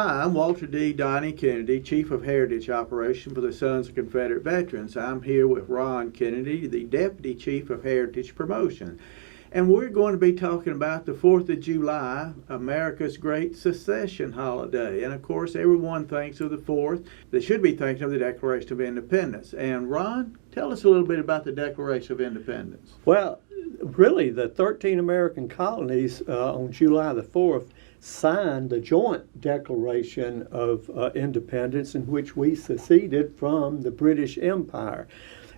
Hi, I'm Walter D. Donnie Kennedy, Chief of Heritage Operation for the Sons of Confederate Veterans. I'm here with Ron Kennedy, the Deputy Chief of Heritage Promotion. And we're going to be talking about the 4th of July, America's great secession holiday. And of course, everyone thinks of the 4th. They should be thinking of the Declaration of Independence. And Ron, tell us a little bit about the Declaration of Independence. Well, really, the 13 American colonies on July the 4th signed the joint Declaration of Independence in which we seceded from the British Empire.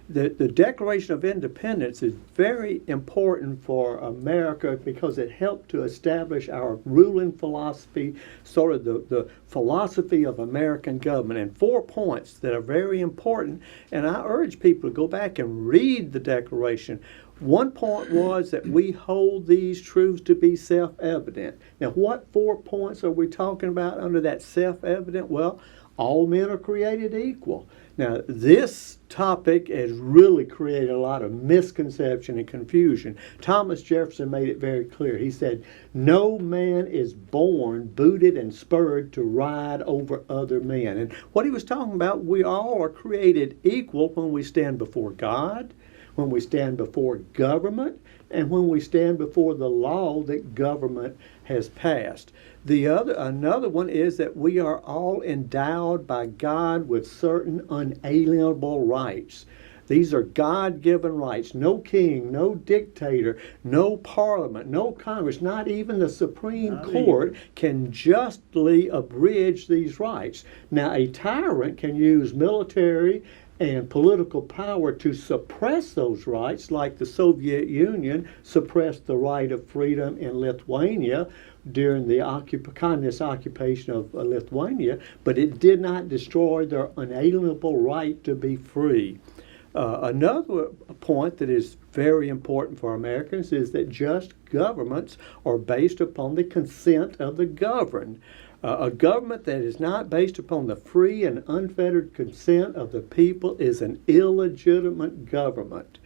The Declaration of Independence is very important for America because it helped to establish our ruling philosophy, sort of the philosophy of American government, and 4 points that are very important. And I urge people to go back and read the Declaration. One point was that we hold these truths to be self-evident. Now, what 4 points are we talking about under that self-evident? Well, all men are created equal. Now, this topic has really created a lot of misconception and confusion. Thomas Jefferson made it very clear. He said, "No man is born booted and spurred to ride over other men." And what he was talking about, we all are created equal when we stand before God, when we stand before government, and when we stand before the law that government has passed. Another one is that we are all endowed by God with certain unalienable rights. These are God-given rights. No king, no dictator, no parliament, no Congress, not even the Supreme Court can justly abridge these rights. Now, a tyrant can use military and political power to suppress those rights, like the Soviet Union suppressed the right of freedom in Lithuania during the communist occupation of Lithuania, but it did not destroy their unalienable right to be free. Another point that is very important for Americans is that just governments are based upon the consent of the governed. A government that is not based upon the free and unfettered consent of the people is an illegitimate government.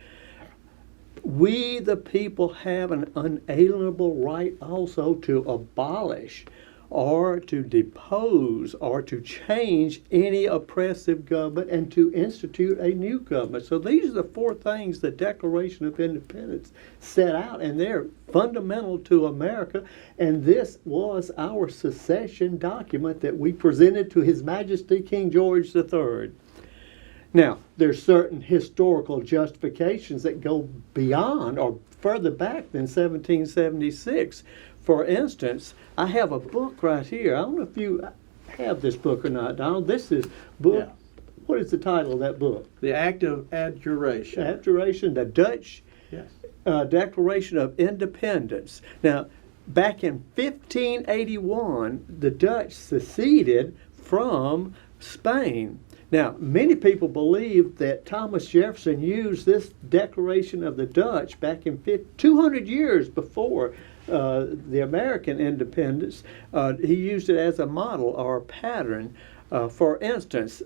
We, the people, have an unalienable right also to abolish or to depose or to change any oppressive government and to institute a new government. So these are the 4 things the Declaration of Independence set out, and they're fundamental to America. And this was our secession document that we presented to His Majesty King George III. Now, there's certain historical justifications that go beyond or further back than 1776. For instance, I have a book right here. I don't know if you have this book or not, Donald. This is book. Yeah. What is the title of that book? The Act of Abjuration. Abjuration, the Dutch Declaration of Independence. Now, back in 1581, the Dutch seceded from Spain. Now, many people believe that Thomas Jefferson used this Declaration of the Dutch back in 200 years before the American independence. He used it as a model or a pattern. For instance,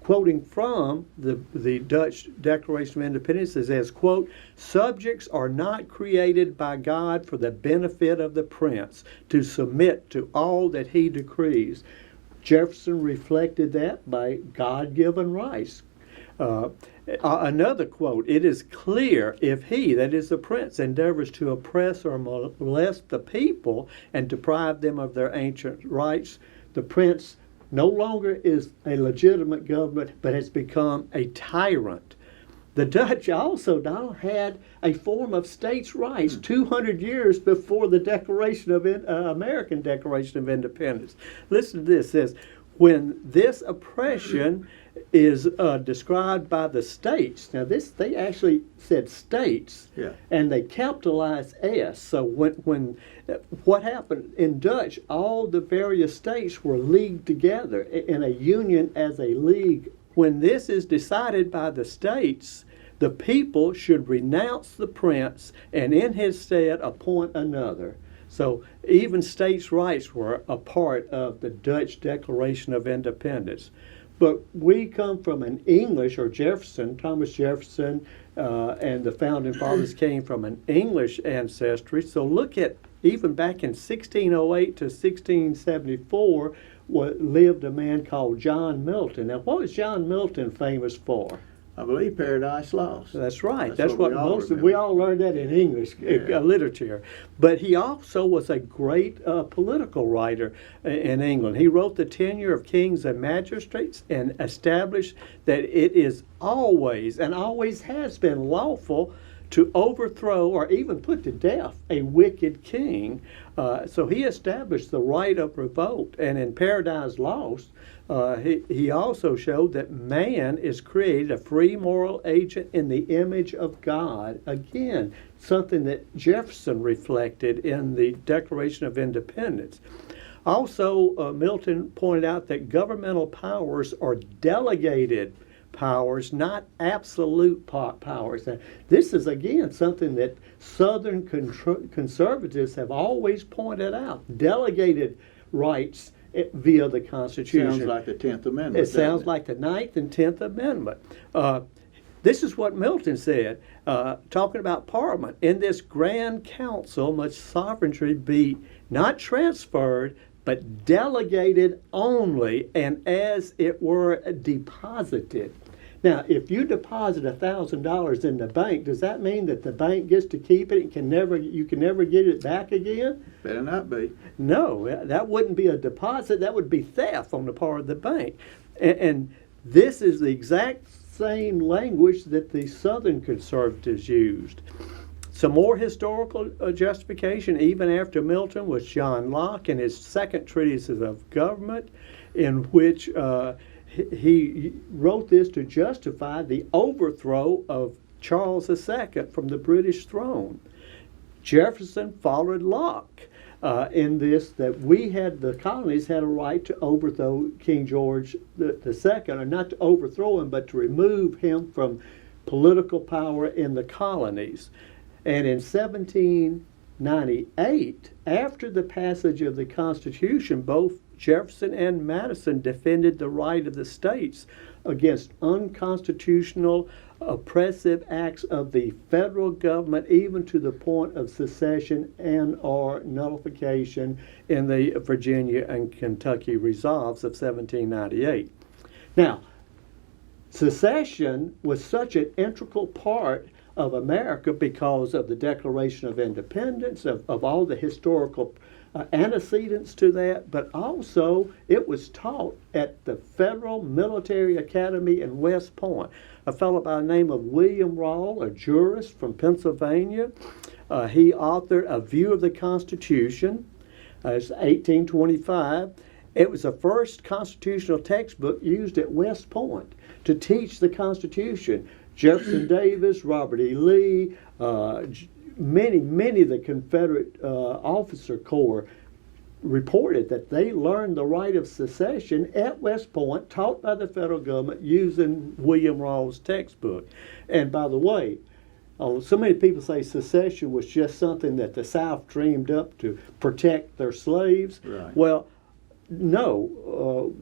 quoting from the Dutch Declaration of Independence, it says, quote, "Subjects are not created by God for the benefit of the prince, to submit to all that he decrees." Jefferson reflected that by God-given rights. Another quote, "It is clear if he, that is the prince, endeavors to oppress or molest the people and deprive them of their ancient rights, the prince no longer is a legitimate government, but has become a tyrant." The Dutch also now had a form of states' rights 200 years before the American Declaration of Independence. Listen to this. It says, "When this oppression is described by the states." Now, they actually said states, and they capitalized S. So when what happened in Dutch, all the various states were leagued together in a union as a league. When this is decided by the states, the people should renounce the prince and in his stead appoint another. So even states' rights were a part of the Dutch Declaration of Independence. But we come from an English, or Thomas Jefferson, and the founding fathers came from an English ancestry. So look at even back in 1608 to 1674, lived a man called John Milton. Now, what was John Milton famous for? I believe Paradise Lost. That's right. That's what We all learned that in English literature. But he also was a great political writer in England. He wrote The Tenure of Kings and Magistrates and established that it is always and always has been lawful to overthrow or even put to death a wicked king. So he established the right of revolt. And in Paradise Lost, he also showed that man is created a free moral agent in the image of God. Again, something that Jefferson reflected in the Declaration of Independence. Also, Milton pointed out that governmental powers are delegated powers, not absolute powers. Now, this is, again, something that Southern conservatives have always pointed out. Delegated rights via the Constitution. Sounds like the 10th Amendment. It sounds like the 9th and 10th Amendment. This is what Milton said, talking about Parliament. In this grand council must sovereignty be not transferred, but delegated only, and as it were deposited. Now, if you deposit $1,000 in the bank, does that mean that the bank gets to keep it and you can never get it back again? Better not be. No, that wouldn't be a deposit. That would be theft on the part of the bank. And this is the exact same language that the Southern conservatives used. Some more historical justification, even after Milton, was John Locke in his second treatise of government, in which he wrote this to justify the overthrow of Charles II from the British throne. Jefferson followed Locke in this, that the colonies had a right to overthrow King George II, or not to overthrow him, but to remove him from political power in the colonies. And in 1798, after the passage of the Constitution, both Jefferson and Madison defended the right of the states against unconstitutional, oppressive acts of the federal government, even to the point of secession and or nullification in the Virginia and Kentucky resolves of 1798. Now, secession was such an integral part of America because of the Declaration of Independence, of all the historical antecedents to that, but also it was taught at the Federal Military Academy in West Point. A fellow by the name of William Rawle, a jurist from Pennsylvania, he authored A View of the Constitution. It's 1825. It was the first constitutional textbook used at West Point to teach the Constitution. Jefferson Davis, Robert E. Lee, many of the Confederate officer corps reported that they learned the right of secession at West Point, taught by the federal government using William Rawle's textbook. And by the way, so many people say secession was just something that the South dreamed up to protect their slaves. Right. Well, no.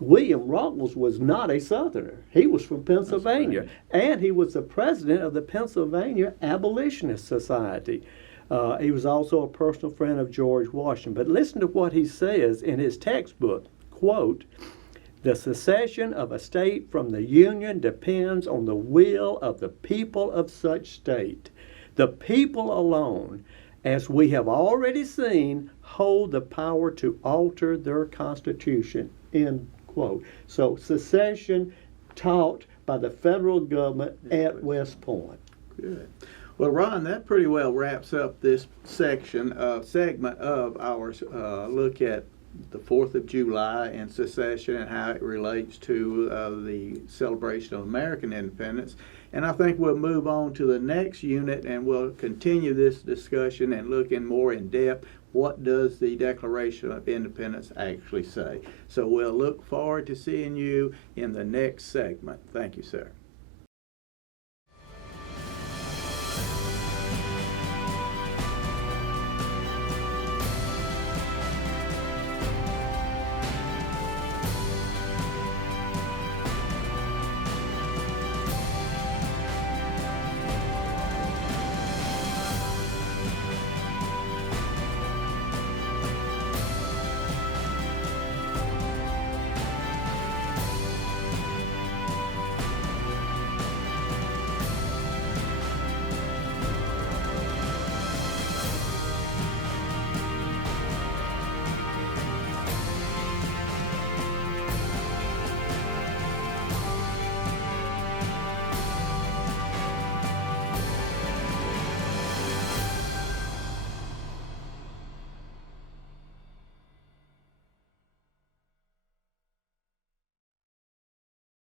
William Rawls was not a Southerner. He was from Pennsylvania, and he was the president of the Pennsylvania Abolitionist Society. He was also a personal friend of George Washington. But listen to what he says in his textbook, quote, "The secession of a state from the Union depends on the will of the people of such state. The people alone, as we have already seen, hold the power to alter their constitution," end quote. So secession taught by the federal government at West Point. Good. Well, Ron, that pretty well wraps up this segment of our look at the 4th of July and secession and how it relates to the celebration of American independence. And I think we'll move on to the next unit and we'll continue this discussion and look in more in depth. What does the Declaration of Independence actually say? So we'll look forward to seeing you in the next segment. Thank you, sir.